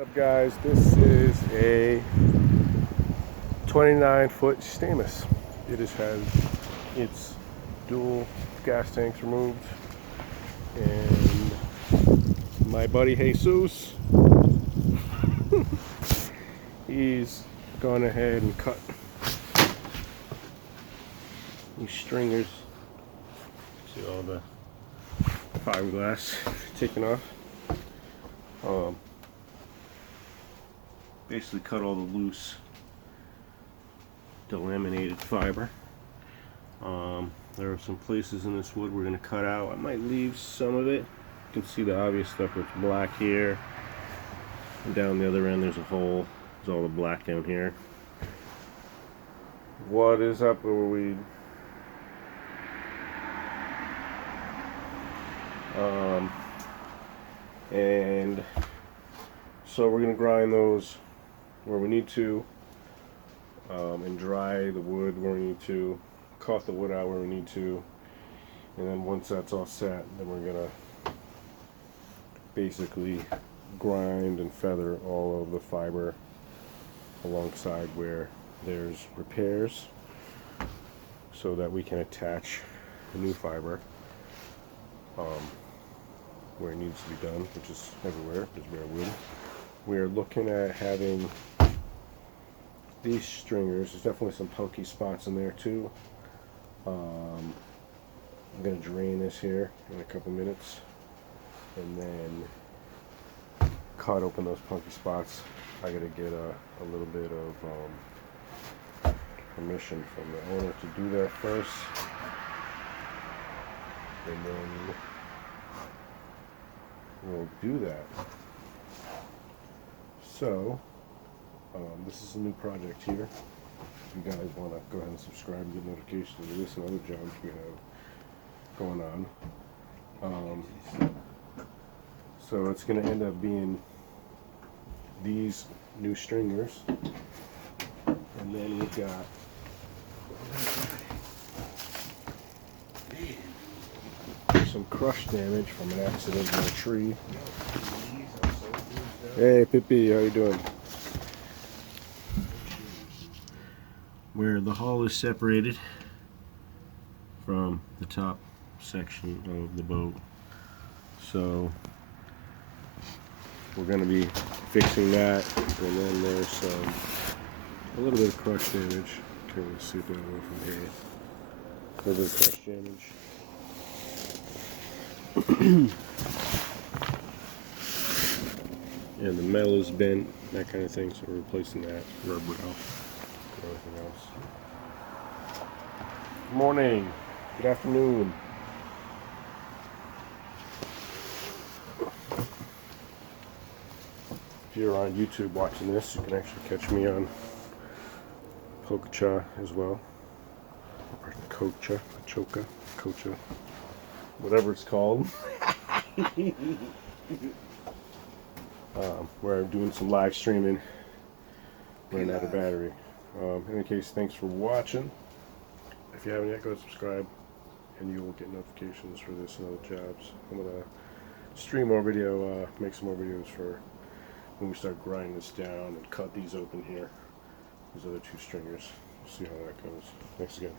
What's up guys, this is a 29-foot stamus. It has its dual gas tanks removed, and my buddy Jesus, he's gone ahead and cut these stringers. See all the fiberglass taken off. Basically cut all the loose delaminated fiber. There are some places in this wood we're going to cut out. I might leave some of it. You can see the obvious stuff where it's black here. And down the other end there's a hole. There's all the black down here. What is up, weed? And so we're going to grind those where we need to, and dry the wood where we need to, cut the wood out where we need to, and then once that's all set, then we're gonna basically grind and feather all of the fiber alongside where there's repairs, so that we can attach the new fiber where it needs to be done, which is everywhere. There's bare wood. We're looking at having these stringers. There's definitely some punky spots in there too. I'm going to drain this here in a couple minutes and then cut open those punky spots. I got to get a little bit of permission from the owner to do that first, and then we'll do that. So this is a new project here. If you guys want to go ahead and subscribe and get notifications of this and other jobs we have going on. So it's going to end up being these new stringers, and then we've got some crush damage from an accident in a tree. Hey Pippi, how you doing? Where the hull is separated from the top section of the boat. So we're going to be fixing that, and then there's a little bit of crush damage. Can't really see it that well from here. A little bit of crush damage. And the metal is bent, that kind of thing, so we're replacing that rubber out. Everything else. Good morning, good afternoon. If you're on YouTube watching this, you can actually catch me on Pokecha as well, or Kocha, whatever it's called. Where I'm doing some live streaming, running out of battery. In any case, thanks for watching. If you haven't yet, go subscribe, and you will get notifications for this and other jobs. I'm going to stream more video, make some more videos for when we start grinding this down and cut these open here. These other two stringers. We'll see how that goes. Thanks again.